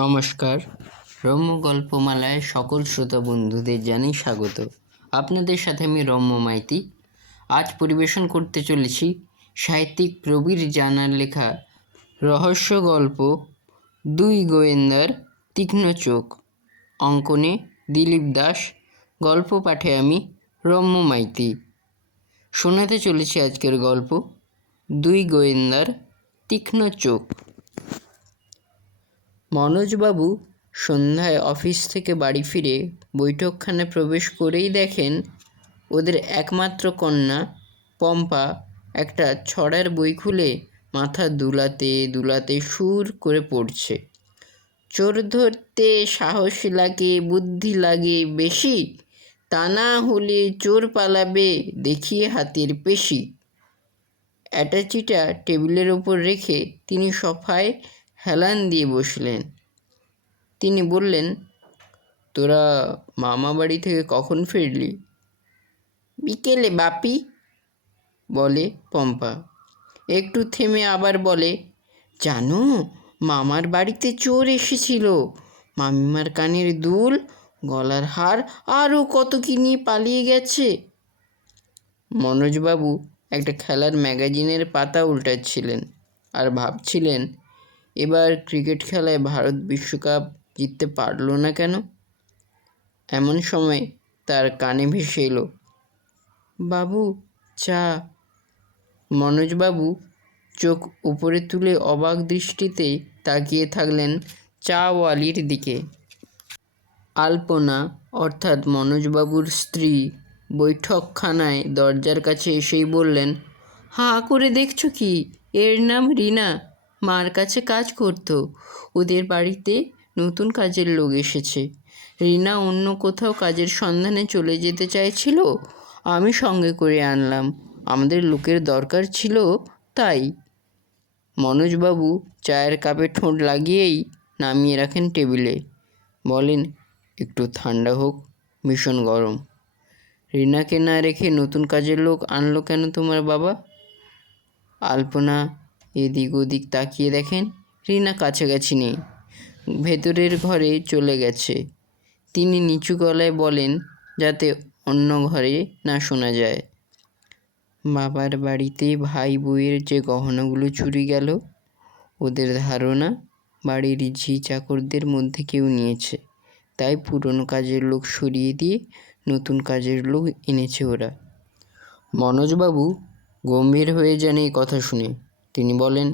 নমস্কার, রম্য গল্পমালায় সকল শ্রোতা বন্ধুদের জানাই স্বাগত। আপনাদের সাথে আমি রম্য মাইতি। আজ পরিবেশন করতে চলেছি সাহিত্যিক প্রবীর জানার লেখা রহস্য গল্প দুই গোয়েন্দার তীক্ষ্ণ চোখ। অঙ্কনে দিলীপ দাস, গল্প পাঠে আমি রম্য মাইতি। শোনাতে চলেছি আজকের গল্প দুই গোয়েন্দার তীক্ষ্ণ চোখ। মনোজবাবু সন্ধ্যায় অফিস থেকে বাড়ি ফিরে বৈঠকখানে প্রবেশ করেই দেখেন ওদের একমাত্র কন্যা পম্পা একটা ছড়ার বই খুলে মাথা দুলাতে দুলাতে সুর করে পড়ছে। চোর ধরতে সাহস লাগে, বুদ্ধি লাগে বেশি, তা না হলে চোর পালাবে দেখিয়ে হাতের পেশি। অ্যাটাচিটা টেবিলের ওপর রেখে তিনি সোফায় হেলান দিয়ে বসলেন। তিনি বললেন, তোরা মামা বাড়ি থেকে কখন ফিরলি? বিকেলে বাপি, বলে পম্পা। একটু থেমে আবার বলে, জানো মামার বাড়িতে চোর এসেছিল। মামিমার কানের দুল, গলার হার, আরও কত কি নিয়ে পালিয়ে গেছে। মনোজবাবু একটা খেলার ম্যাগাজিনের পাতা উল্টাচ্ছিলেন আর ভাবছিলেন, এবার ক্রিকেট খেলায় ভারত বিশ্বকাপ জিততে পারল না কেন। এমন সময় তার কানে ভেসে এলো, বাবু চা। মনোজবাবু চোখ উপরে তুলে অবাক দৃষ্টিতে তাকিয়ে থাকলেন চাওয়ালির দিকে। আলপনা অর্থাৎ মনোজবাবুর স্ত্রী বৈঠকখানায় দরজার কাছে এসেই বললেন, হাঁ করে দেখছো কি? এর নাম রিনা, মার কাছে কাজ করত। ওদের বাড়িতে নতুন কাজের লোক এসেছে। রিনা অন্য কোথাও কাজের সন্ধানে চলে যেতে চাইছিল, আমি সঙ্গে করে আনলাম। আমাদের লোকের দরকার ছিল তাই। মনোজবাবু চায়ের কাপে ঠোঁট লাগিয়েই নামিয়ে রাখেন টেবিলে। বলেন, একটু ঠান্ডা হোক, ভীষণ গরম। রিনাকে না রেখে নতুন কাজের লোক আনলো কেন তোমার বাবা? আলপনা এদিক ওদিক তাকিয়ে দেখেন রিনা কাছাকাছি নেই, ভেতরের ঘরে চলে গেছে। তিনি নিচু গলায় বলেন, যাতে অন্য ঘরে না শোনা যায়, বাবার বাড়িতে ভাই বউয়ের যে গহনাগুলো চুরি গেল, ওদের ধারণা বাড়ির ঝি চাকরদের মধ্যে কেউ নিয়েছে, তাই পুরনো কাজের লোক সরিয়ে দিয়ে নতুন কাজের লোক এনেছে ওরা। মনোজবাবু গম্ভীর হয়ে যান এই কথা শুনে। তিনি বলেন,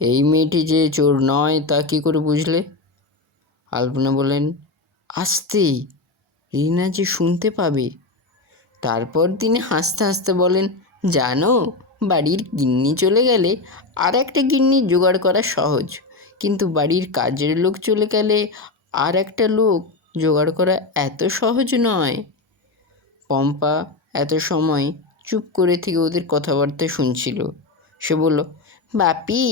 এই মেয়েটি যে চোর নয় তা কী করে বুঝলে? আলপনা বলেন, আস্তে, রিনা যে শুনতে পাবে। তারপর তিনি হাসতে হাসতে বলেন, জানো বাড়ির গিন্নি চলে গেলে আর একটা গিন্নি জোগাড় করা সহজ, কিন্তু বাড়ির কাজের লোক চলে গেলে আর একটা লোক জোগাড় করা এত সহজ নয়। পম্পা এত সময় চুপ করে থেকে ওদের কথাবার্তা শুনছিল। সে বলল, বাপি,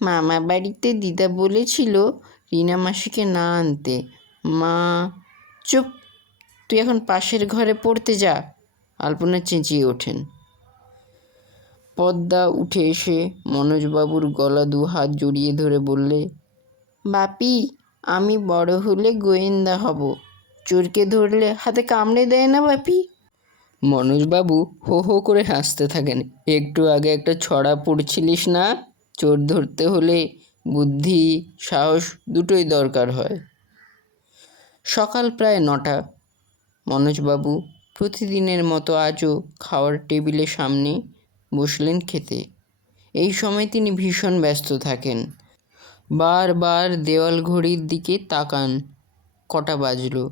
মামা বাড়িতে দিদা বলেছিল রিনা মাসিকে না আনতে। মা। চুপ, তুই এখন পাশের ঘরে পড়তে যা। আলপনা চেঁচিয়ে ওঠেন। পদ্মা উঠে এসে মনোজবাবুর গলা দু হাত জড়িয়ে ধরে বললে, বাপি, আমি বড় হলে গোয়েন্দা হব। চোরকে ধরলে হাতে কামড়ে দেয় না বাপি? মনোজবাবু হো হো করে হাসতে থাকেন। একটু আগে একটা ছড়া পড়ছিলিস না, চোর ধরতে হলে বুদ্ধি সাহস দুটোই দরকার হয়। সকাল প্রায় 9টা। মনোজবাবু প্রতিদিনের মতো আজও খাওয়ার টেবিলের সামনে বসলেন খেতে। এই সময় তিনি ভীষণ ব্যস্ত থাকেন। বারবার দেওয়াল ঘড়ির দিকে তাকান, কটা বাজলো।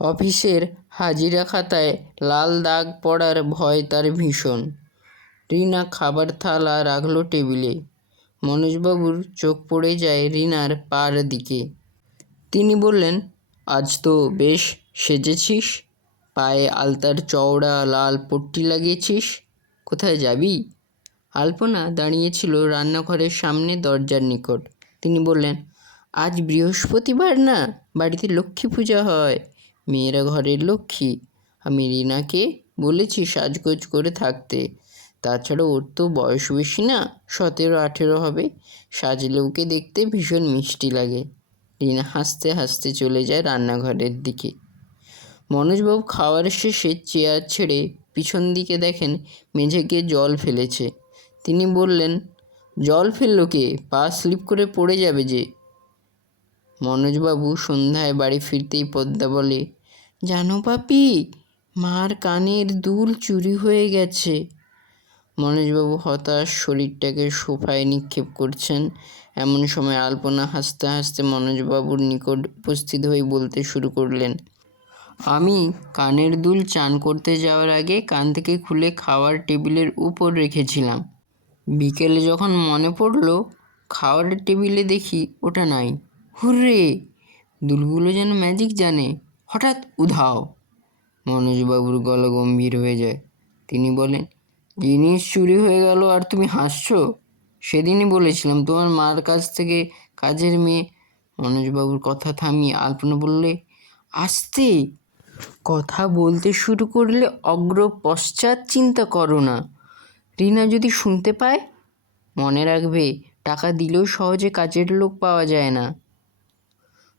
অফিসের হাজিরা খাতায় লাল দাগ পড়ার ভয় তার ভীষণ। রিনা খাবার থালা রাখলো টেবিলে। মনোজবাবুর চোখ পড়ে যায় রিনার পার দিকে। তিনি বললেন, আজ তো বেশ সেজেছিস, পায়ে আলতার চওড়া লাল পট্টি লাগিয়েছিস, কোথায় যাবি? আলপনা দাঁড়িয়েছিল রান্নাঘরের সামনে দরজার নিকট। তিনি বললেন, আজ বৃহস্পতিবার না, বাড়িতে লক্ষ্মী পূজা হয়, মেয়েরা ঘরের লক্ষ্মী। আমি রিনাকে বলেছি সাজগোজ করে থাকতে। তাছাড়া ওর তো বয়স বেশি না, 17-18 হবে। সাজলে ওকে দেখতে ভীষণ মিষ্টি লাগে। রিনা হাসতে হাসতে চলে যায় রান্নাঘরের দিকে। মনোজবাবু খাওয়ার শেষে চেয়ার ছেড়ে পিছন দিকে দেখেন মেঝে গিয়ে জল ফেলেছে। তিনি বললেন, জল ফেললো কে? পা স্লিপ করে পড়ে যাবে যে। মনোজবাবু সন্ধ্যায় বাড়ি ফিরতেই পদ্মা বলে, জানো পাপি, মার কানের দুল চুরি হয়ে গেছে। মনোজবাবু হতাশ, শরীরটাকে সোফায় নিক্ষেপ করছেন। এমন সময় আলপনা হাসতে হাসতে মনোজবাবুর নিকট উপস্থিত হয়ে বলতে শুরু করলেন, আমি কানের দুল চান করতে যাওয়ার আগে কান থেকে খুলে খাওয়ার টেবিলের উপর রেখেছিলাম। বিকেলে যখন মনে পড়ল খাওয়ার টেবিলে দেখি ওটা নাই। হুররে, দুলগুলো যেন ম্যাজিক জানে, হঠাৎ উধাও। মনোজবাবুর গলা গম্ভীর হয়ে যায়। তিনি বলেন, জিনিস চুরি হয়ে গেল আর তুমি হাসছো? সেদিনই বলেছিলাম তোমার মার কাছ থেকে কাজের মেয়ে। মনোজবাবুর কথা থামিয়ে আলপনা বললে, আস্তে কথা বলতে শুরু করলে অগ্র পশ্চাৎ চিন্তা করো না। রিনা যদি শুনতে পায়? মনে রাখবে, টাকা দিলেও সহজে কাজের লোক পাওয়া যায় না।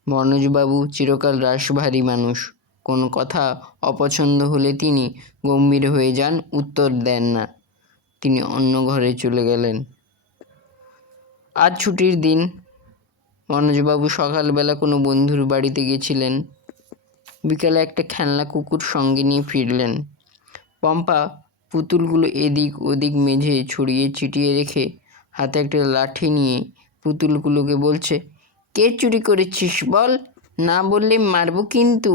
মনোজবাবু চিরকাল রাশভারী মানুষ। কোনো কথা অপছন্দ হলে তিনি গম্ভীর হয়ে যান, উত্তর দেন না। তিনি অন্য ঘরে চলে গেলেন। আজ ছুটির দিন। মনোজবাবু সকালবেলা কোনো বন্ধুর বাড়িতে গেছিলেন। বিকালে একটা খেলনা কুকুর সঙ্গে নিয়ে ফিরলেন। পম্পা পুতুলগুলো এদিক ওদিক মেঝে ছড়িয়ে ছিটিয়ে রেখে হাতে একটা লাঠি নিয়ে পুতুলগুলোকে বলছে, কে চুরি করেছিস বল, না বললে মারবো কিন্তু।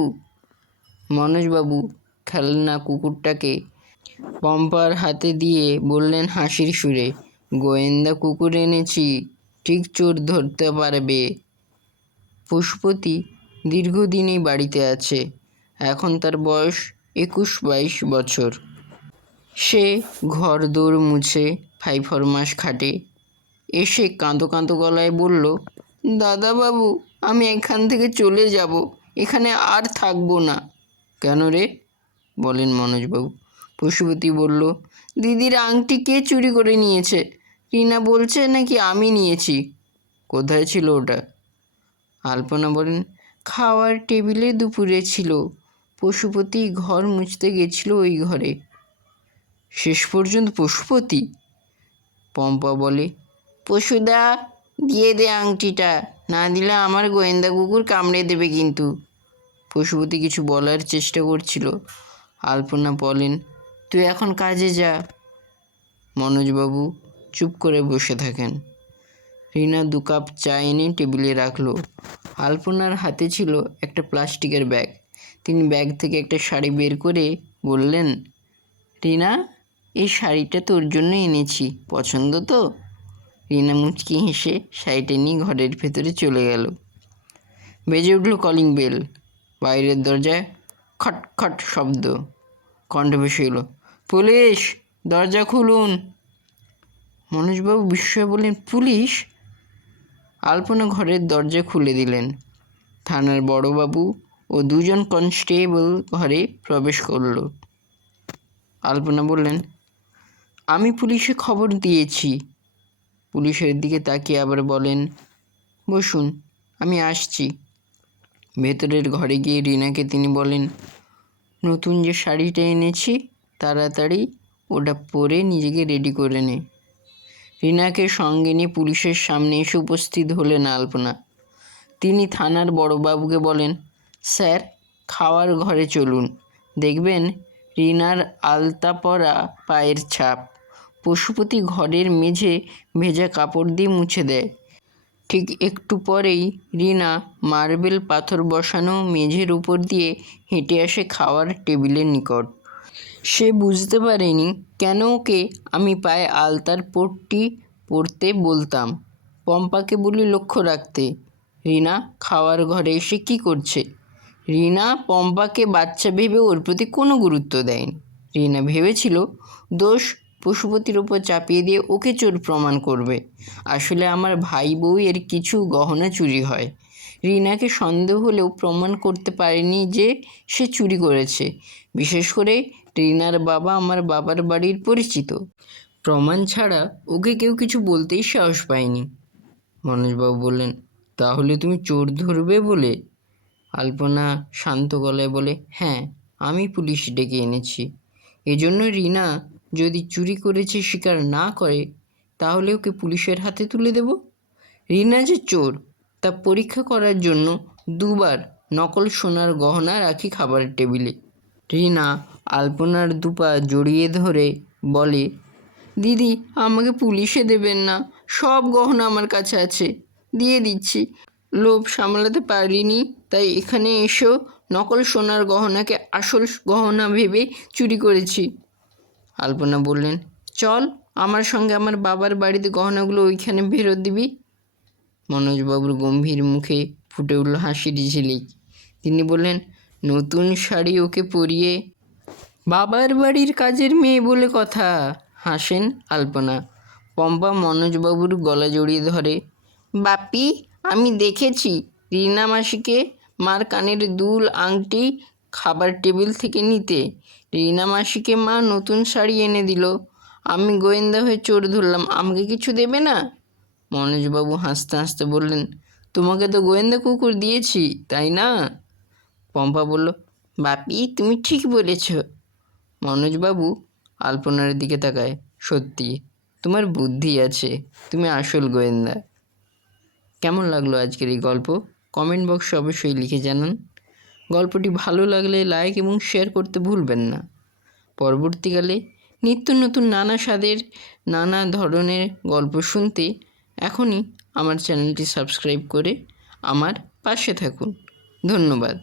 মনোজবাবু খেলনা কুকুরটাকে পম্পার হাতে দিয়ে বললেন হাসির সুরে, গোয়েন্দা কুকুর এনেছি, ঠিক চোর ধরতে পারবে। পশুপতি দীর্ঘদিনই বাড়িতে আছে। এখন তার বয়স 21-22 বছর। সে ঘর দৌড় মুছে 5 মাস খাটে। এসে কাঁদো কাঁদো গলায় বলল, দাদাবাবু, আমি এখান থেকে চলে যাব, এখানে আর থাকবো না। কেন রে? বলেন মনোজবাবু। পশুপতি বলল, দিদির আংটি কে চুরি করে নিয়েছে? রিনা বলছে নাকি আমি নিয়েছি। কোথায় ছিল ওটা? আলপনা বলেন, খাওয়ার টেবিলে দুপুরে ছিল। পশুপতি ঘর মুছতে গেছিল ওই ঘরে। শেষ পর্যন্ত পশুপতি? পম্পা বলে, পশুদা, দিয়ে দে আংটিটা, না দিলে আমার গোয়েন্দা কুকুর কামড়ে দেবে কিন্তু। পশুপতি কিছু বলার চেষ্টা করছিল। আলপনা বলেন, তুই এখন কাজে যা। মনোজবাবু চুপ করে বসে থাকেন। রিনা 2 কাপ চা এনে টেবিলে রাখলো। আলপনার হাতে ছিল একটা প্লাস্টিকের ব্যাগ। তিনি ব্যাগ থেকে একটা শাড়ি বের করে বললেন, রিনা, এই শাড়িটা তোর জন্য এনেছি, পছন্দ তো? রিনা মুচকি হেসে শাড়িটা নিয়ে ঘরের ভেতরে চলে গেল। বেজে উঠল কলিং বেল। বাইরের দরজায় খট খট শব্দ। কণ্ঠ ভেসে এলো, পুলিশ, দরজা খুলুন। মনোজবাবু বিস্ময়ে বললেন, পুলিশ? আলপনা ঘরের দরজা খুলে দিলেন। থানার বড়বাবু ও 2 জন কনস্টেবল ঘরে প্রবেশ করল। আলপনা বললেন, আমি পুলিশে খবর দিয়েছি। পুলিশের দিকে তাকিয়ে আবার বলেন, বসুন, আমি আসছি। ভেতরের ঘরে গিয়ে রিনাকে তিনি বলেন, নতুন যে শাড়িটা এনেছি, তাড়াতাড়ি ওটা পরে নিজেকে রেডি করে নে। রিনাকে সঙ্গে নিয়ে পুলিশের সামনে এসে উপস্থিত হলেন আলপনা। তিনি থানার বড়বাবুকে বলেন, স্যার, খাওয়ার ঘরে চলুন, দেখবেন রিনার আলতা পরা পায়ের ছাপ। পশুপতি ঘরের মেঝে ভেজা কাপড় দিয়ে মুছে দেয়। ঠিক একটু পরেই রিনা মার্বেল পাথর বসানো মেঝের উপর দিয়ে হেঁটে আসে খাওয়ার টেবিলের নিকট। সে বুঝতে পারেনি কেন ওকে আমি পায়ে আলতার পট্টি পরতে বলতাম। পম্পাকে বলি লক্ষ্য রাখতে। রিনা খাওয়ার ঘরে এসে কী করছে? রিনা পম্পাকে বাচ্চা ভেবে ওর প্রতি কোনো গুরুত্ব দেয়নি। রিনা ভেবেছিল দোষ পশুপতির ওপর চাপিয়ে দিয়ে ওকে চোর প্রমাণ করবে। আসলে আমার ভাই বউ এর কিছু গহনা চুরি হয়। রিনাকে সন্দেহ হলেও প্রমাণ করতে পারেনি যে সে চুরি করেছে। বিশেষ করে রিনার বাবা আমার বাবার বাড়ির পরিচিত। প্রমাণ ছাড়া ওকে কেউ কিছু বলতেই সাহস পায়নি। মনোজবাবু বললেন, তাহলে তুমি চোর ধরবে বলে? আলপনা শান্ত গলায় বলে, হ্যাঁ, আমি পুলিশ ডেকে এনেছি। এজন্য রিনা যদি চুরি করেছে স্বীকার না করে তাহলে ওকে পুলিশের হাতে তুলে দেব। রিনা যে চোর তা পরীক্ষা করার জন্য 2বার নকল সোনার গহনা রাখি খাবারের টেবিলে। রিনা আলপনার দুপা জড়িয়ে ধরে বলে, দিদি, আমাকে পুলিশে দেবেন না, সব গহনা আমার কাছে আছে, দিয়ে দিচ্ছি। লোভ সামলাতে পারিনি, তাই এখানে এসেও নকল সোনার গহনাকে আসল গহনা ভেবে চুরি করেছি। আলপনা বললেন, চল আমার সঙ্গে আমার বাবার বাড়িতে গহনাগুলো ওইখানে ফেরত দিবি। মনোজবাবুর গম্ভীর মুখে ফুটে উঠল হাসির ঝিলিক। তিনি বললেন, নতুন শাড়ি ওকে পরিয়ে বাবার বাড়ির কাজের মেয়ে বলে কথা। হাসেন আলপনা। পম্পা মনোজবাবুর গলা জড়িয়ে ধরে, বাপি, আমি দেখেছি রিনা মাসিকে মার কানের দুল আংটি খাবার টেবিল থেকে নিতে। রিনা মাসিকে মা নতুন শাড়ি এনে দিল, আমি গোয়েন্দা হয়ে চোর ধরলাম, আমাকে কিছু দেবে না? মনোজবাবু হাসতে হাসতে বললেন, তোমাকে তো গোয়েন্দা কুকুর দিয়েছি, তাই না? পম্পা বলল, বাপি, তুমি ঠিক বলেছ। মনোজবাবু আলপনার দিকে তাকায়, সত্যি তোমার বুদ্ধি আছে, তুমি আসল গোয়েন্দা। কেমন লাগলো আজকের এই গল্প? কমেন্ট বক্সে অবশ্যই লিখে জানান। গল্পটি ভালো লাগলে লাইক এবং শেয়ার করতে ভুলবেন না। পরবর্তীকালে নিত্য নতুন নানা স্বাদের নানা ধরনের গল্প শুনতে এখনই আমার চ্যানেলটি সাবস্ক্রাইব করে আমার পাশে থাকুন। ধন্যবাদ।